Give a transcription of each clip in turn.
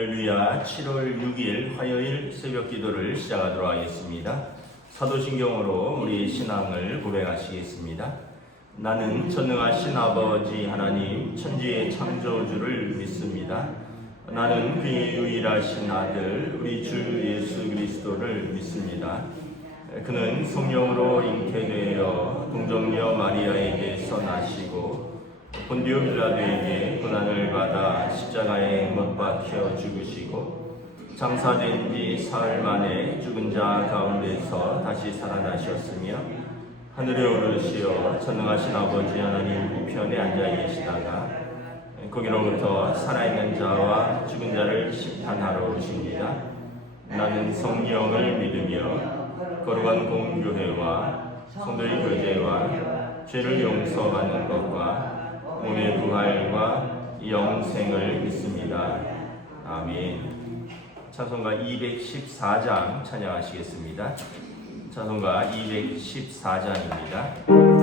할렐루야. 7월 6일 화요일 새벽 기도를 시작하도록 하겠습니다. 사도신경으로 우리 신앙을 고백하시겠습니다. 나는 전능하신 아버지 하나님 천지의 창조주를 믿습니다. 나는 그의 유일하신 아들 우리 주 예수 그리스도를 믿습니다. 그는 성령으로 잉태되어 동정녀 마리아에게서 나시고 본디오 빌라도에게 고난을 받아 십자가에 못 박혀 죽으시고 장사된 지 사흘 만에 죽은 자 가운데서 다시 살아나셨으며 하늘에 오르시어 전능하신 아버지 하나님 우편에 앉아 계시다가 거기로부터 살아있는 자와 죽은 자를 심판하러 오십니다. 나는 성령을 믿으며 거룩한 공교회와 성도의 교제와 죄를 용서받는 것과 몸의 부활과 영생을 믿습니다. 아멘. 찬송가 214장 찬양하시겠습니다. 찬송가 214장입니다.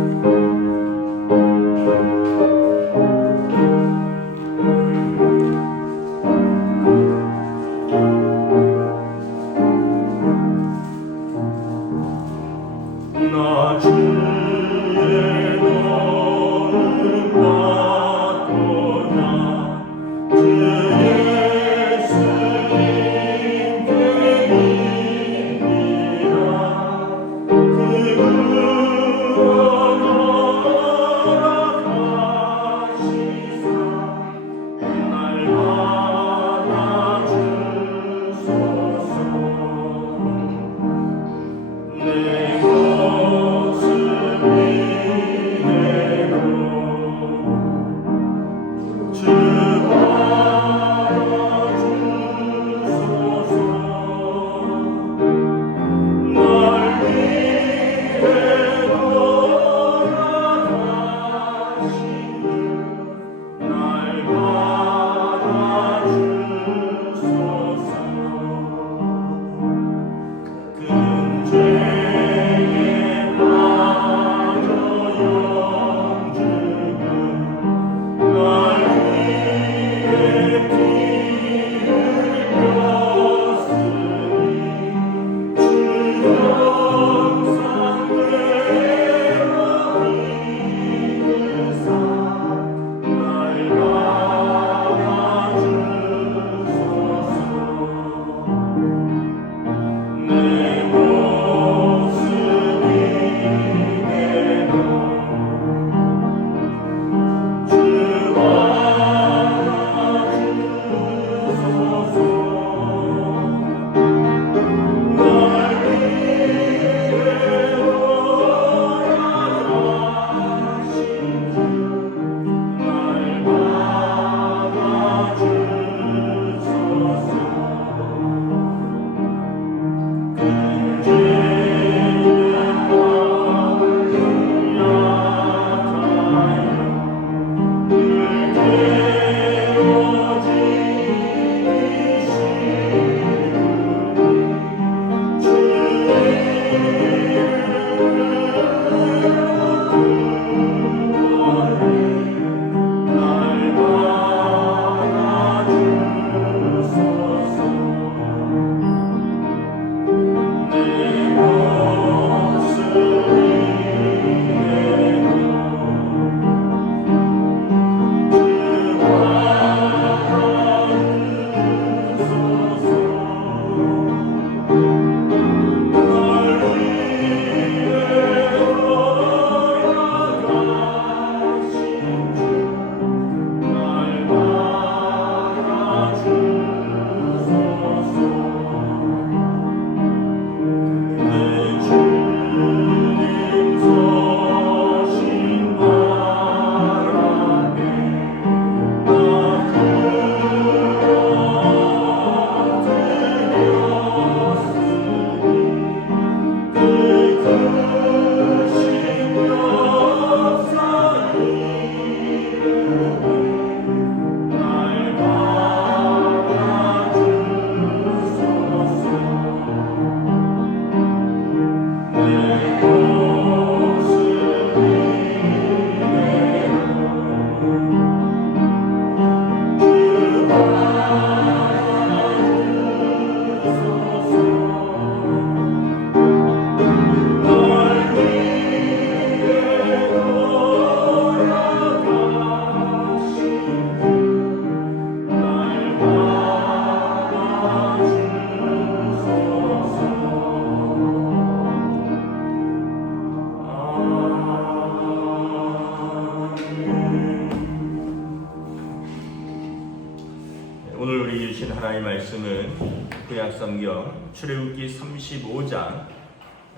오늘 우리 주신 하나님의 말씀은 구약성경 출애굽기 35장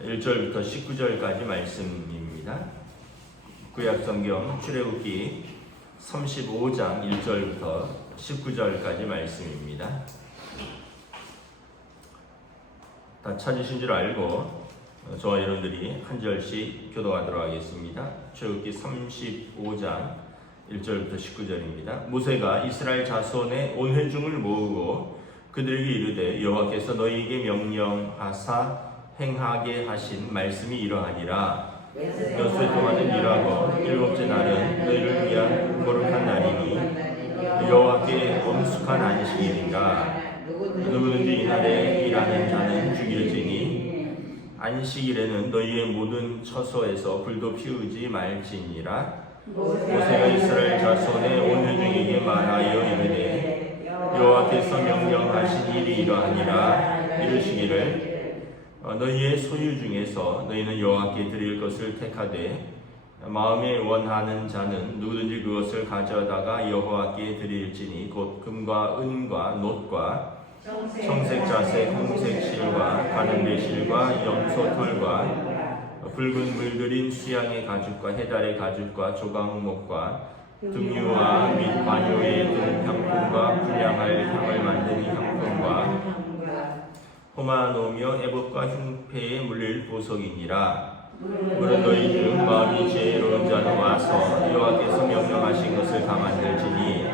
1절부터 19절까지 말씀입니다. 구약성경 출애굽기 35장 1절부터 19절까지 말씀입니다. 다 찾으신 줄 알고 저와 여러분들이 한 절씩 교독하도록 하겠습니다. 출애굽기 35장 1절부터 19절입니다. 모세가 이스라엘 자손의 온 회중을 모으고 그들에게 이르되 여호와께서 너희에게 명령하사 행하게 하신 말씀이 이러하니라. 여수의 동안은 일하고 일곱째 날은 너희를 위한 거룩한 날이니 여호와께 엄숙한 안식일이라. 누구든지 이날에 일하는 자는 죽일지니 안식일에는 너희의 모든 처소에서 불도 피우지 말지니라. 모세가 이스라엘 자손의 온 회중에게 말하여 이르되 여호와께서 명령하신 일이 이러하니라. 이르시기를 너희의 소유 중에서 너희는 여호와께 드릴 것을 택하되 마음에 원하는 자는 누구든지 그것을 가져다가 여호와께 드릴지니 곧 금과 은과 놋과 청색 자색 홍색 실과 가는 배실과 염소털과 붉은 물들인 수양의 가죽과 해달의 가죽과 조각목과 등유와 및 관유에 든 향품과 분향할 향을 만드는 향품과 호마노며 애봇과 흉패에 물릴 보석이니라. 물은 너희 중 마음이 지혜로운 자는 와서 여호와께서 명령하신 것을 다 만들지니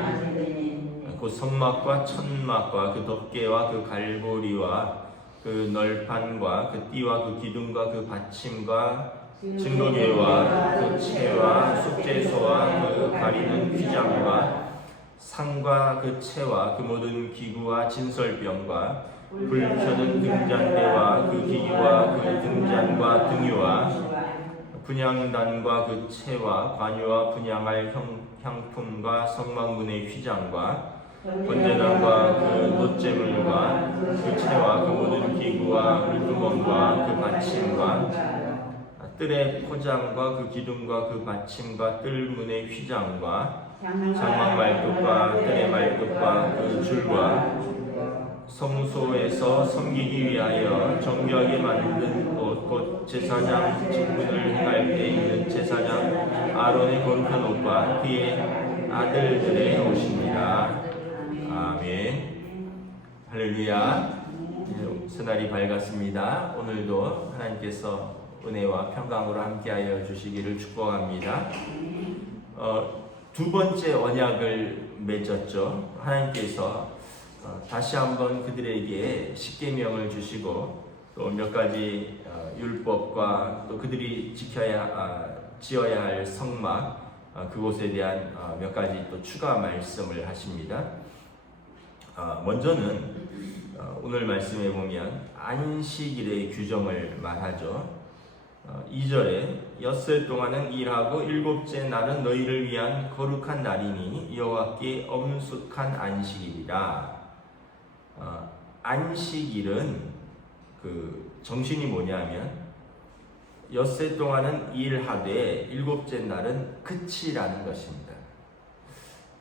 곧 성막과 천막과 그 덮개와 그 갈고리와 그 널판과 그 띠와 그 기둥과 그 받침과 증거계와 그 채와 속죄소와 그 가리는 휘장과 상과 그 채와 그 모든 기구와 진설병과 불 켜는 등잔대와 그 기기와 그 등잔과 등유와 분향단과 그 채와 관유와 분향할 향품과 성막문의 휘장과 번제단과 그 놋제물과 그 채와 그 모든 기구와 물두멍과 그 받침과 뜰의 포장과 그 기둥과 그 받침과 뜰문의 휘장과 장막 말뚝과 뜰의 말뚝과 그 줄과 성소에서 섬기기 위하여 정교하게 만든 옷, 곧 제사장 직분을 행할 때 입는 제사장 아론의 거룩한 옷과 그의 아들들의 옷입니다. 아멘. 할렐루야. 새날이 밝았습니다. 오늘도 하나님께서 은혜와 평강으로 함께하여 주시기를 축복합니다. 두 번째 언약을 맺었죠. 하나님께서 다시 한번 그들에게 십계명을 주시고 또 몇 가지 율법과 또 그들이 지어야 할 성막 그곳에 대한 몇 가지 또 추가 말씀을 하십니다. 먼저는 오늘 말씀에 보면 안식일의 규정을 말하죠. 2절에 엿새 동안은 일하고 일곱째 날은 너희를 위한 거룩한 날이니 여호와께 엄숙한 안식일이라. 안식일은 그 정신이 뭐냐면 엿새 동안은 일하되 일곱째 날은 끝이라는 것입니다.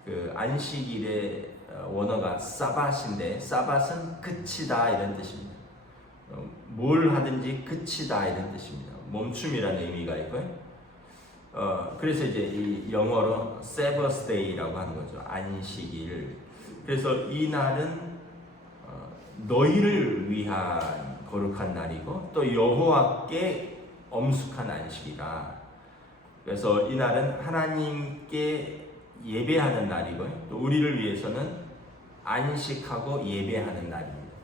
그 안식일의 원어가 사밧인데 사밧은 끝이다 이런 뜻입니다. 뭘 하든지 끝이다 이런 뜻입니다. 멈춤이라는 의미가 있고요. 그래서 이제 이 영어로 Sabbath Day라고 하는 거죠. 안식일. 그래서 이 날은 너희를 위한 거룩한 날이고 또 여호와께 엄숙한 안식이다. 그래서 이 날은 하나님께 예배하는 날이고요. 또 우리를 위해서는 안식하고 예배하는 날입니다.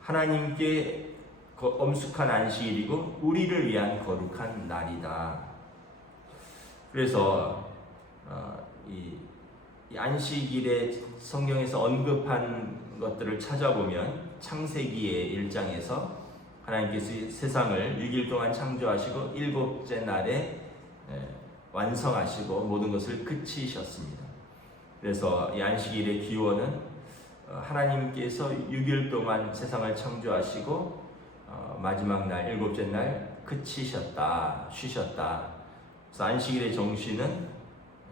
하나님께 엄숙한 안식일이고 우리를 위한 거룩한 날이다. 그래서 이 안식일에 성경에서 언급한 것들을 찾아보면 창세기의 1장에서 하나님께서 세상을 6일 동안 창조하시고 일곱째 날에 완성하시고 모든 것을 끝이셨습니다. 그래서 이 안식일의 기원은 하나님께서 6일 동안 세상을 창조하시고 마지막 날 일곱째 날 끝이셨다, 쉬셨다. 그래서 안식일의 정신은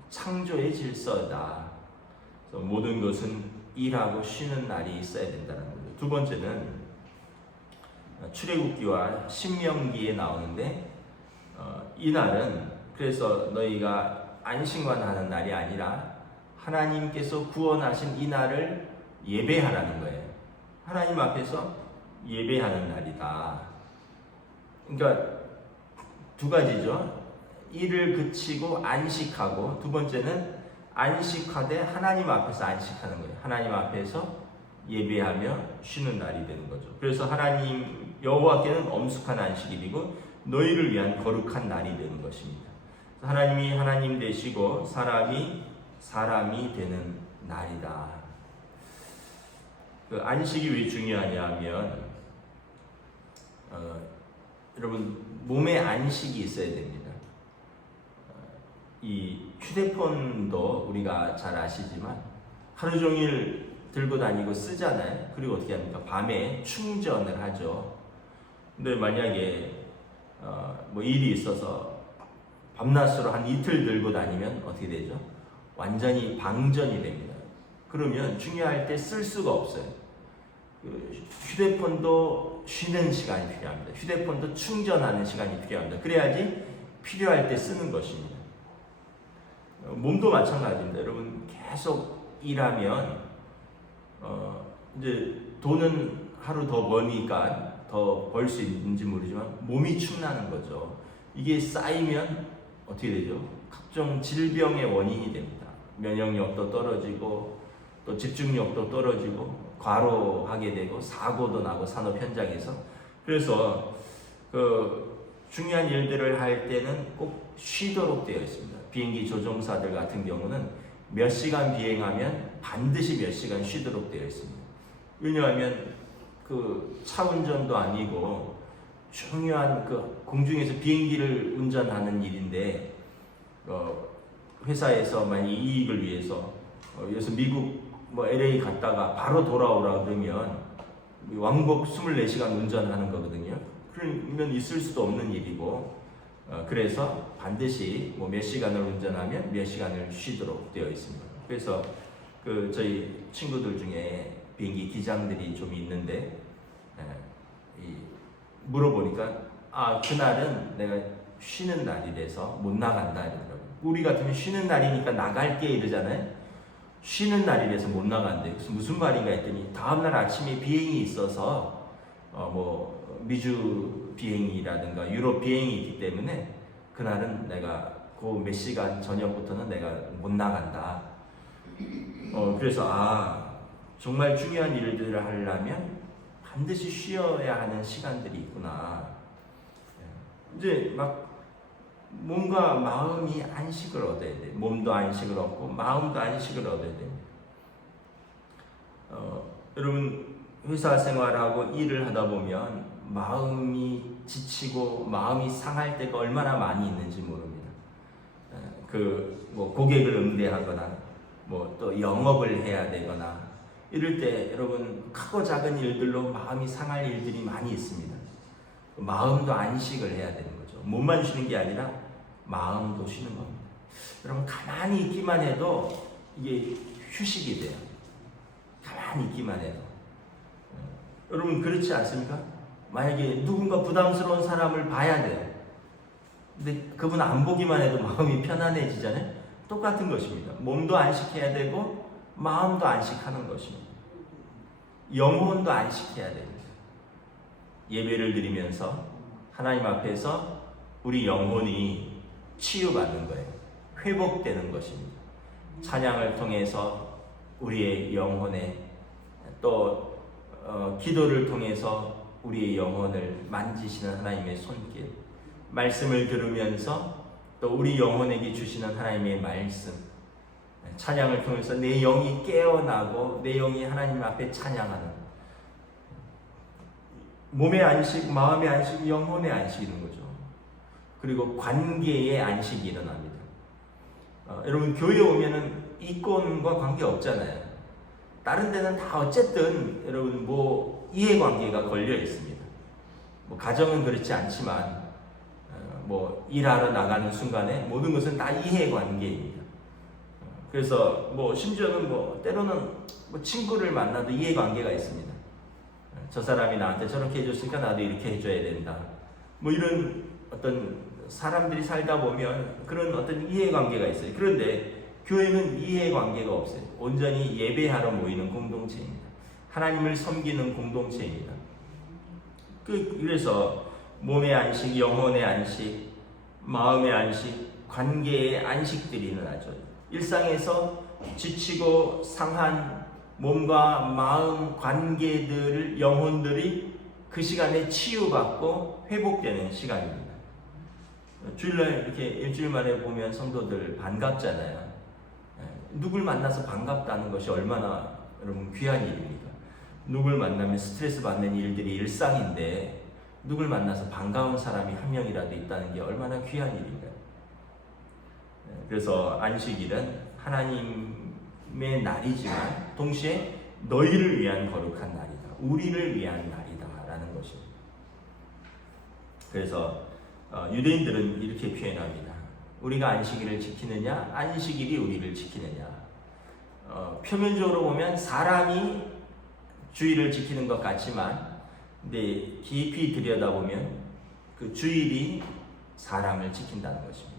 창조의 질서다. 그래서 모든 것은 일하고 쉬는 날이 있어야 된다는 거죠. 두 번째는 출애굽기와 신명기에 나오는데 이 날은 그래서 너희가 안식만 하는 날이 아니라 하나님께서 구원하신 이 날을 예배하라는 거예요. 하나님 앞에서 예배하는 날이다. 그러니까 두 가지죠. 일을 그치고 안식하고, 두 번째는 안식하되 하나님 앞에서 안식하는 거예요. 하나님 앞에서 예배하며 쉬는 날이 되는 거죠. 그래서 하나님 여호와께는 엄숙한 안식일이고 너희를 위한 거룩한 날이 되는 것입니다. 하나님이 하나님 되시고 사람이 되는 날이다. 그 안식이 왜 중요하냐면 여러분 몸에 안식이 있어야 됩니다. 이 휴대폰도 우리가 잘 아시지만 하루 종일 들고 다니고 쓰잖아요. 그리고 어떻게 합니까? 밤에 충전을 하죠. 근데 만약에 뭐 일이 있어서 밤낮으로 한 이틀 들고 다니면 어떻게 되죠? 완전히 방전이 됩니다. 그러면 중요할 때 쓸 수가 없어요. 휴대폰도 쉬는 시간이 필요합니다. 휴대폰도 충전하는 시간이 필요합니다. 그래야지 필요할 때 쓰는 것입니다. 몸도 마찬가지입니다. 여러분 계속 일하면 이제 돈은 하루 더 버니까 더 벌 수 있는지 모르지만 몸이 축나는 거죠. 이게 쌓이면 어떻게 되죠? 각종 질병의 원인이 됩니다. 면역력도 떨어지고 또 집중력도 떨어지고 과로하게 되고 사고도 나고 산업 현장에서. 그래서 그 중요한 일들을 할 때는 꼭 쉬도록 되어 있습니다. 비행기 조종사들 같은 경우는 몇 시간 비행하면 반드시 몇 시간 쉬도록 되어 있습니다. 왜냐하면 그 차 운전도 아니고 중요한 그 공중에서 비행기를 운전하는 일인데 회사에서 만약 이익을 위해서 여기서 미국 뭐 LA 갔다가 바로 돌아오라 그러면 왕복 24시간 운전하는 거거든요. 그러면 있을 수도 없는 일이고 그래서 반드시 뭐 몇 시간을 운전하면 몇 시간을 쉬도록 되어 있습니다. 그래서 그 저희 친구들 중에 비행기 기장들이 좀 있는데 물어보니까 그날은 내가 쉬는 날이라서 못 나간다 이러더라고요. 우리 같으면 쉬는 날이니까 나갈게 이러잖아요. 쉬는 날이라서 못 나간대. 그래서 무슨 말인가 했더니 다음날 아침에 비행이 있어서 뭐 미주 비행이라든가 유럽 비행이 있기 때문에 그날은 내가 그 몇 시간 저녁부터는 내가 못 나간다. 그래서 정말 중요한 일들을 하려면 반드시 쉬어야 하는 시간들이 있구나. 이제 막 몸과 마음이 안식을 얻어야 돼. 몸도 안식을 얻고 마음도 안식을 얻어야 됩니다. 여러분 회사 생활하고 일을 하다 보면 마음이 지치고 마음이 상할 때가 얼마나 많이 있는지 모릅니다. 뭐 고객을 응대하거나 뭐 또 영업을 해야 되거나 이럴 때 여러분 크고 작은 일들로 마음이 상할 일들이 많이 있습니다. 마음도 안식을 해야 되는 거죠. 몸만 쉬는 게 아니라 마음도 쉬는 겁니다. 여러분 가만히 있기만 해도 이게 휴식이 돼요. 가만히 있기만 해도. 여러분 그렇지 않습니까? 만약에 누군가 부담스러운 사람을 봐야 돼요. 근데 그분 안 보기만 해도 마음이 편안해지잖아요. 똑같은 것입니다. 몸도 안식해야 되고 마음도 안식하는 것입니다. 영혼도 안식해야 됩니다. 예배를 드리면서 하나님 앞에서 우리 영혼이 치유받는 거예요. 회복되는 것입니다. 찬양을 통해서 우리의 영혼에 또 기도를 통해서 우리의 영혼을 만지시는 하나님의 손길, 말씀을 들으면서 또 우리 영혼에게 주시는 하나님의 말씀, 찬양을 통해서 내 영이 깨어나고 내 영이 하나님 앞에 찬양하는 몸의 안식, 마음의 안식, 영혼의 안식이 있는 거죠. 그리고 관계의 안식이 일어납니다. 여러분 교회 오면은 이권과 관계 없잖아요. 다른 데는 다 어쨌든 여러분 뭐 이해관계가 걸려 있습니다. 뭐 가정은 그렇지 않지만 뭐 일하러 나가는 순간에 모든 것은 다 이해관계입니다. 그래서 뭐 심지어는 뭐 때로는 뭐 친구를 만나도 이해관계가 있습니다. 저 사람이 나한테 저렇게 해줬으니까 나도 이렇게 해줘야 된다. 뭐 이런 어떤 사람들이 살다 보면 그런 어떤 이해관계가 있어요. 그런데 교회는 이해관계가 없어요. 온전히 예배하러 모이는 공동체입니다. 하나님을 섬기는 공동체입니다. 그래서 몸의 안식, 영혼의 안식, 마음의 안식, 관계의 안식들이 일어나죠. 일상에서 지치고 상한 몸과 마음 관계들을, 영혼들이 그 시간에 치유받고 회복되는 시간입니다. 주일날 이렇게 일주일 만에 보면 성도들 반갑잖아요. 누굴 만나서 반갑다는 것이 얼마나 여러분 귀한 일입니까? 누굴 만나면 스트레스 받는 일들이 일상인데 누굴 만나서 반가운 사람이 한 명이라도 있다는 게 얼마나 귀한 일인가요? 그래서 안식일은 하나님의 날이지만 동시에 너희를 위한 거룩한 날이다. 우리를 위한 날이다 라는 것입니다. 그래서 유대인들은 이렇게 표현합니다. 우리가 안식일을 지키느냐, 안식일이 우리를 지키느냐. 표면적으로 보면 사람이 주일을 지키는 것 같지만, 근데 깊이 들여다보면 그 주일이 사람을 지킨다는 것입니다.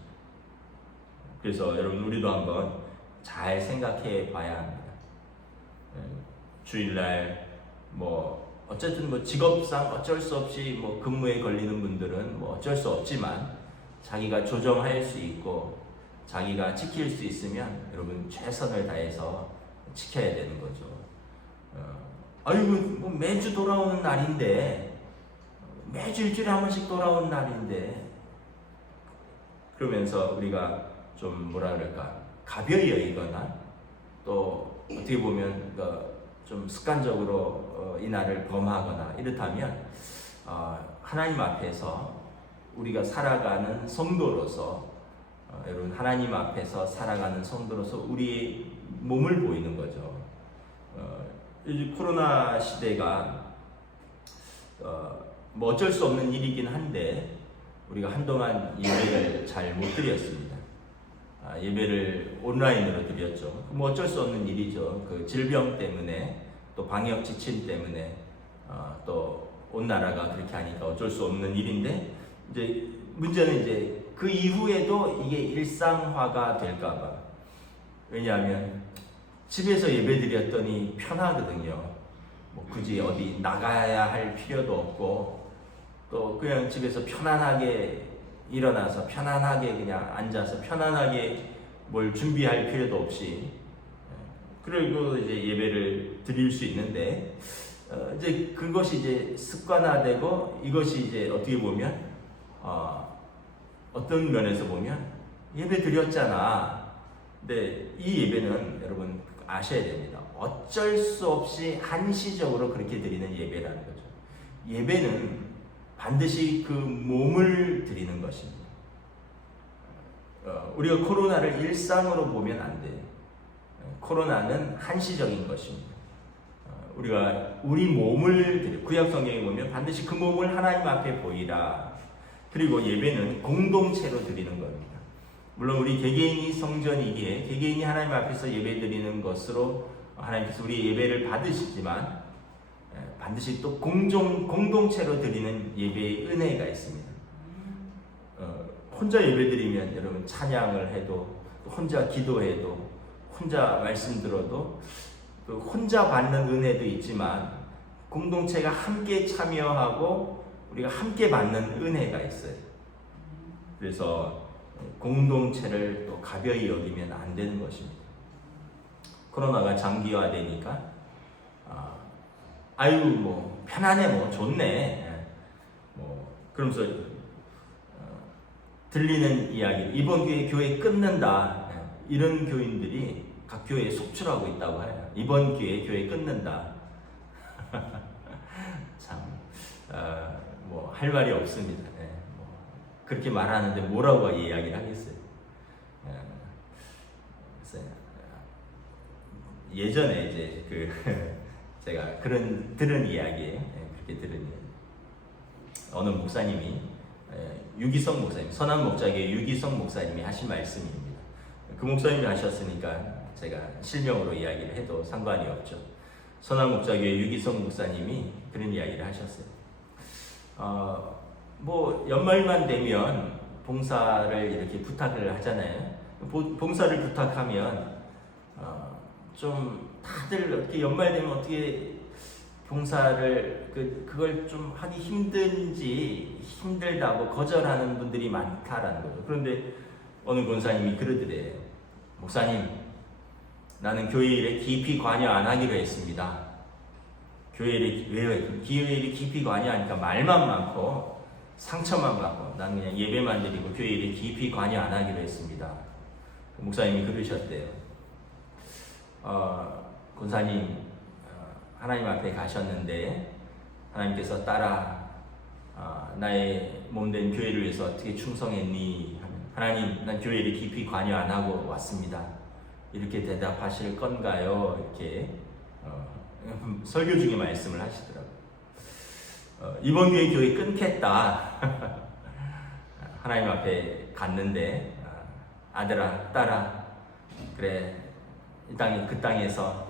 그래서 여러분 우리도 한번 잘 생각해 봐야 합니다. 주일날 뭐 어쨌든 뭐 직업상 어쩔 수 없이 뭐 근무에 걸리는 분들은 뭐 어쩔 수 없지만 자기가 조정할 수 있고 자기가 지킬 수 있으면 여러분 최선을 다해서 지켜야 되는 거죠. 아이고 뭐 매주 돌아오는 날인데, 매주 일주일에 한 번씩 돌아오는 날인데, 그러면서 우리가 좀 뭐라 그럴까 가벼이 여기거나 또 어떻게 보면 좀 습관적으로 이 날을 범하거나 이렇다면 하나님 앞에서 우리가 살아가는 성도로서 여러분 하나님 앞에서 살아가는 성도로서 우리의 몸을 보이는 거죠. 요즘 코로나 시대가 뭐 어쩔 수 없는 일이긴 한데 우리가 한동안 예배를 잘 못 드렸습니다. 예배를 온라인으로 드렸죠. 뭐 어쩔 수 없는 일이죠. 그 질병 때문에 또 방역 지침 때문에 또 온 나라가 그렇게 하니까 어쩔 수 없는 일인데, 이제 문제는 이제 그 이후에도 이게 일상화가 될까봐. 왜냐하면 집에서 예배 드렸더니 편하거든요. 뭐 굳이 어디 나가야 할 필요도 없고 또 그냥 집에서 편안하게 일어나서 편안하게 그냥 앉아서 편안하게 뭘 준비할 필요도 없이 그리고 이제 예배를 드릴 수 있는데, 이제 그것이 이제 습관화되고 이것이 이제 어떻게 보면 어떤 면에서 보면 예배 드렸잖아. 근데 이 예배는 여러분 아셔야 됩니다. 어쩔 수 없이 한시적으로 그렇게 드리는 예배라는 거죠. 예배는 반드시 그 몸을 드리는 것입니다. 우리가 코로나를 일상으로 보면 안 돼요. 코로나는 한시적인 것입니다. 우리가 우리 몸을 드려, 구약 성경에 보면 반드시 그 몸을 하나님 앞에 보이라. 그리고 예배는 공동체로 드리는 겁니다. 물론 우리 개개인이 성전이기에 개개인이 하나님 앞에서 예배 드리는 것으로 하나님께서 우리 예배를 받으시지만 반드시 또 공동체로 드리는 예배의 은혜가 있습니다. 혼자 예배 드리면 여러분 찬양을 해도 혼자 기도해도 혼자 말씀 들어도 그 혼자 받는 은혜도 있지만 공동체가 함께 참여하고 우리가 함께 받는 은혜가 있어요. 그래서 공동체를 또 가벼이 여기면 안 되는 것입니다. 코로나가 장기화되니까 아유 뭐 편안해 뭐 좋네 뭐 그러면서 들리는 이야기, 이번 교회 끊는다, 이런 교인들이 각 교회에 속출하고 있다고 해요. 이번 교회 끊는다. 참 뭐 할 말이 없습니다. 뭐 그렇게 말하는데 뭐라고 이야기를 하겠어요. 예전에 이제 제가 들은 이야기에 그렇게 들은 어느 목사님이 유기성 목사님, 선한 목자교회 유기성 목사님이 하신 말씀입니다. 그 목사님이 하셨으니까 제가 실명으로 이야기를 해도 상관이 없죠. 선한목자교회 유기성 목사님이 그런 이야기를 하셨어요. 뭐 연말만 되면 봉사를 이렇게 부탁을 하잖아요. 봉사를 부탁하면 좀 다들 어떻게 연말 되면 어떻게 봉사를 그걸 좀 하기 힘들다고 거절하는 분들이 많다라는 거죠. 그런데 어느 권사님이 그러더래요. 목사님, 나는 교회 일에 깊이 관여 안 하기로 했습니다. 교회 일에 깊이 관여하니까 말만 많고 상처만 받고 나는 그냥 예배만 드리고 교회 일에 깊이 관여 안 하기로 했습니다. 목사님이 그러셨대요. 권사님, 하나님 앞에 가셨는데 하나님께서 따라 나의 몸된 교회를 위해서 어떻게 충성했니? 하면 하나님, 난 교회 일에 깊이 관여 안 하고 왔습니다. 이렇게 대답하실 건가요? 이렇게 설교 중에 말씀을 하시더라고요. 이번 교회 끊겠다. 하나님 앞에 갔는데 아들아, 딸아, 그래 그 땅에서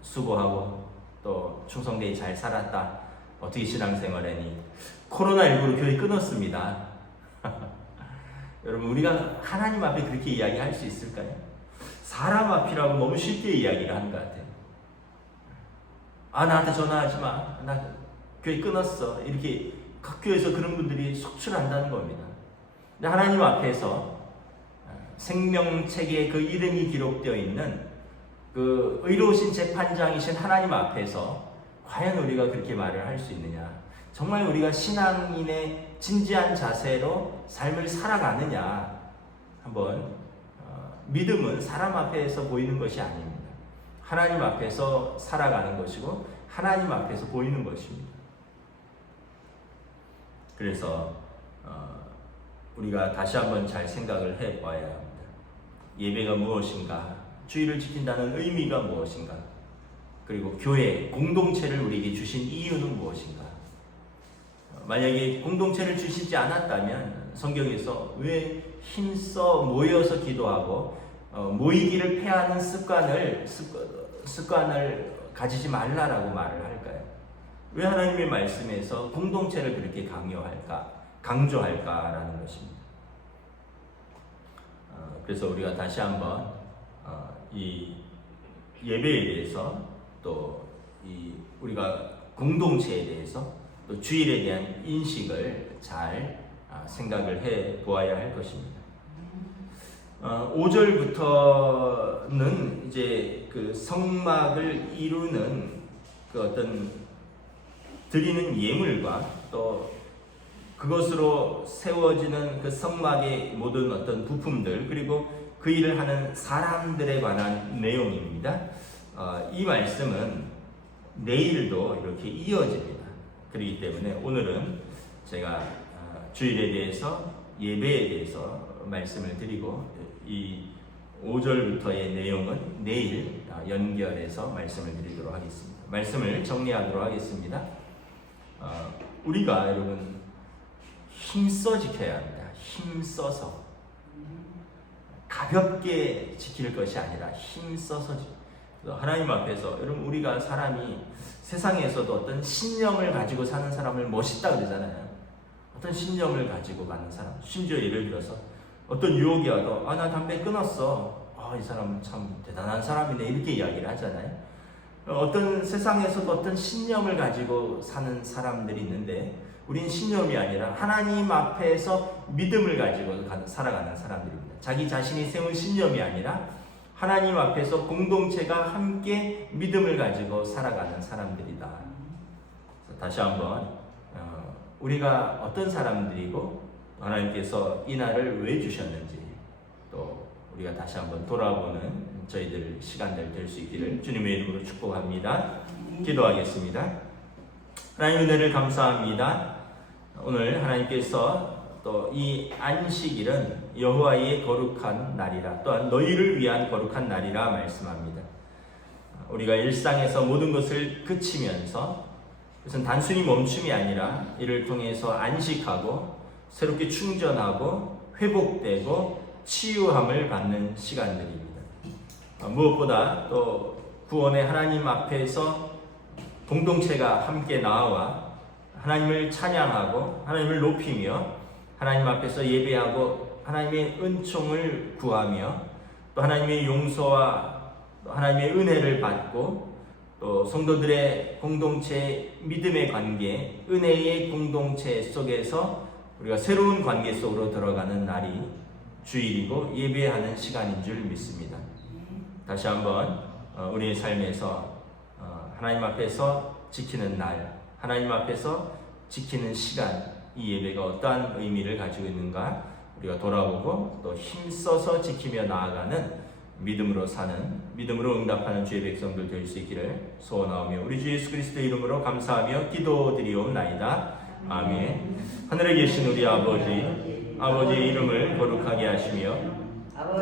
수고하고 또 충성되이 잘 살았다. 어떻게 신앙생활하니? 코로나19로 교회 끊었습니다. 여러분, 우리가 하나님 앞에 그렇게 이야기할 수 있을까요? 사람 앞이라고 너무 쉽게 이야기를 하는 것 같아요. 나한테 전화하지 마. 나 교회 끊었어. 이렇게 학교에서 그런 분들이 속출한다는 겁니다. 근데 하나님 앞에서 생명책에 그 이름이 기록되어 있는 그 의로우신 재판장이신 하나님 앞에서 과연 우리가 그렇게 말을 할 수 있느냐? 정말 우리가 신앙인의 진지한 자세로 삶을 살아가느냐? 한번 믿음은 사람 앞에서 보이는 것이 아닙니다. 하나님 앞에서 살아가는 것이고 하나님 앞에서 보이는 것입니다. 그래서 우리가 다시 한번 잘 생각을 해봐야 합니다. 예배가 무엇인가? 주의를 지킨다는 의미가 무엇인가? 그리고 교회, 공동체를 우리에게 주신 이유는 무엇인가? 만약에 공동체를 주시지 않았다면 성경에서 왜 힘써 모여서 기도하고 모이기를 패하는 습관을 가지지 말라라고 말을 할까요? 왜 하나님의 말씀에서 공동체를 그렇게 강조할까라는 것입니다. 그래서 우리가 다시 한번 이 예배에 대해서 또 우리가 공동체에 대해서 또 주일에 대한 인식을 잘 생각을 해 보아야 할 것입니다. 5절부터는 이제 그 성막을 이루는 그 어떤 드리는 예물과 또 그것으로 세워지는 그 성막의 모든 어떤 부품들, 그리고 그 일을 하는 사람들에 관한 내용입니다. 이 말씀은 내일도 이렇게 이어집니다. 그렇기 때문에 오늘은 제가 주일에 대해서, 예배에 대해서 말씀을 드리고 이 5절부터의 내용은 내일 연결해서 말씀을 드리도록 하겠습니다. 말씀을 정리하도록 하겠습니다. 우리가 여러분 힘써 지켜야 합니다. 힘써서 가볍게 지킬 것이 아니라 힘써서 하나님 앞에서, 여러분 우리가 사람이 세상에서도 어떤 신념을 가지고 사는 사람을 멋있다 그러잖아요. 어떤 신념을 가지고 가는 사람, 심지어 예를 들어서 어떤 유혹이 와도 나 담배 끊었어. 이 사람은 참 대단한 사람이네, 이렇게 이야기를 하잖아요. 어떤 세상에서도 어떤 신념을 가지고 사는 사람들이 있는데 우린 신념이 아니라 하나님 앞에서 믿음을 가지고 살아가는 사람들입니다. 자기 자신이 세운 신념이 아니라 하나님 앞에서 공동체가 함께 믿음을 가지고 살아가는 사람들이다. 다시 한번 우리가 어떤 사람들이고 하나님께서 이 날을 왜 주셨는지 또 우리가 다시 한번 돌아보는 저희들 시간들 될 수 있기를 주님의 이름으로 축복합니다. 기도하겠습니다. 하나님 은혜를 감사합니다. 오늘 하나님께서 또 이 안식일은 여호와의 거룩한 날이라, 또한 너희를 위한 거룩한 날이라 말씀합니다. 우리가 일상에서 모든 것을 그치면서 그것은 단순히 멈춤이 아니라 이를 통해서 안식하고 새롭게 충전하고 회복되고 치유함을 받는 시간들입니다. 무엇보다 또 구원의 하나님 앞에서 공동체가 함께 나와 하나님을 찬양하고 하나님을 높이며 하나님 앞에서 예배하고 하나님의 은총을 구하며 또 하나님의 용서와 또 하나님의 은혜를 받고 또 성도들의 공동체 믿음의 관계, 은혜의 공동체 속에서 우리가 새로운 관계 속으로 들어가는 날이 주일이고 예배하는 시간인 줄 믿습니다. 다시 한번 우리의 삶에서 하나님 앞에서 지키는 날, 하나님 앞에서 지키는 시간, 이 예배가 어떠한 의미를 가지고 있는가 우리가 돌아보고 또 힘써서 지키며 나아가는 믿음으로 사는, 믿음으로 응답하는 주의 백성들 될 수 있기를 소원하오며 우리 주 예수 그리스도의 이름으로 감사하며 기도드리옵나이다. 아멘. 하늘에 계신 우리 아버지, 아버지의 이름을 거룩하게 하시며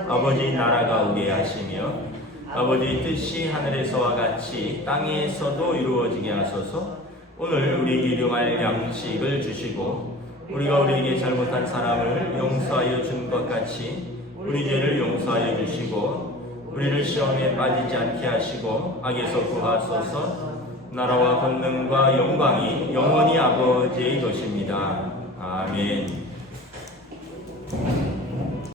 아버지의 나라가 오게 하시며 아버지의 뜻이 하늘에서와 같이 땅에서도 이루어지게 하소서. 오늘 우리에게 일용할 양식을 주시고 우리가 우리에게 잘못한 사람을 용서하여 준 것 같이 우리 죄를 용서하여 주시고 우리를 시험에 빠지지 않게 하시고 악에서 구하소서. 나라와 권능과 영광이 영원히 아버지의 것입니다. 아멘.